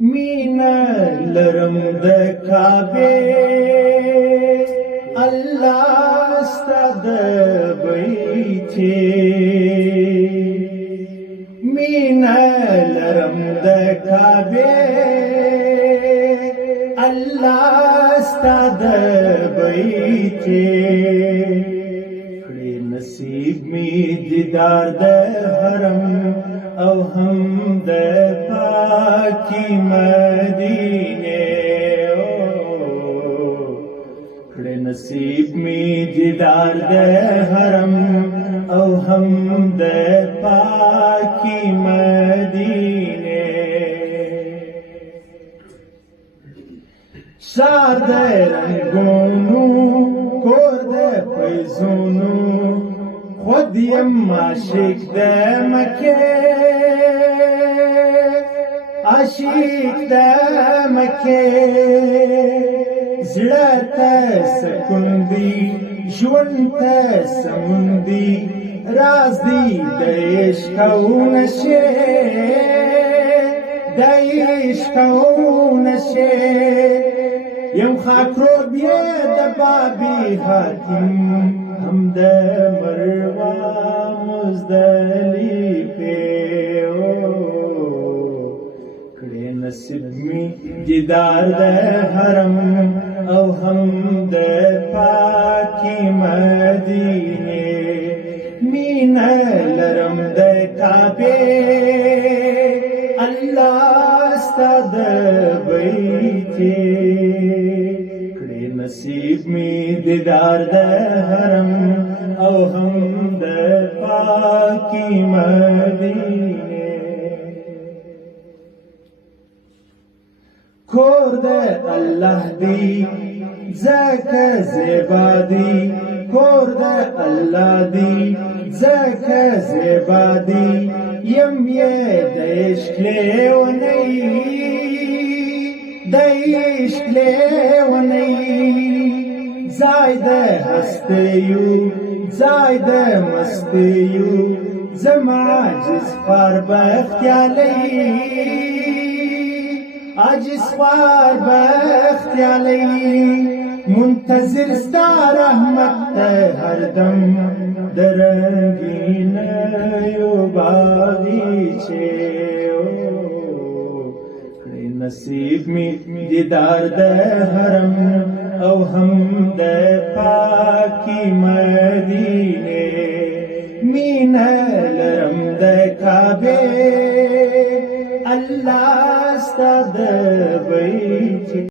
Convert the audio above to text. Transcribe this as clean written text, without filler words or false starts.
مینا لرم د کعبه الله ستاد بیت مینا لرم د کعبه الله ستاد بیت کړي نصیب می دیدار د حرم او هم د پاکی مدینه کړه نصیب می دیدار د حرم او هم د پاکی مدینه شار د رنگونو کور د پیزونو خود یم عاشق د مکه عاشق د مکه زړه ته سکون دی ژوند ته سمون دی راز دی د عشق او نشه د عشق او نشه یم خاطر بیا د بابی حاتم هم د مروا مزدلفه کړي نصیب می دیدار د حرم او هم د پاکی مدینه مینا لرم د کعبه الله ستاد بیت نصیب می دیدار د حرم او هم د پاکی مدینه کور د الله دی زکه زیبا دی کور د الله دی زکه زیبا دی یم یې د عشق لیونی د عشق لیونی ځای د هستیو ځای د مستیو زما عاجز خوار بختیالی عاجز خوار بختیالی منتظر ستا رحمت ته هردم د رنګینیو باغیچې نصیب می دیدار د حرم او هم د پاکی مدینه مینا لرم د کعبه الله ستاد بیت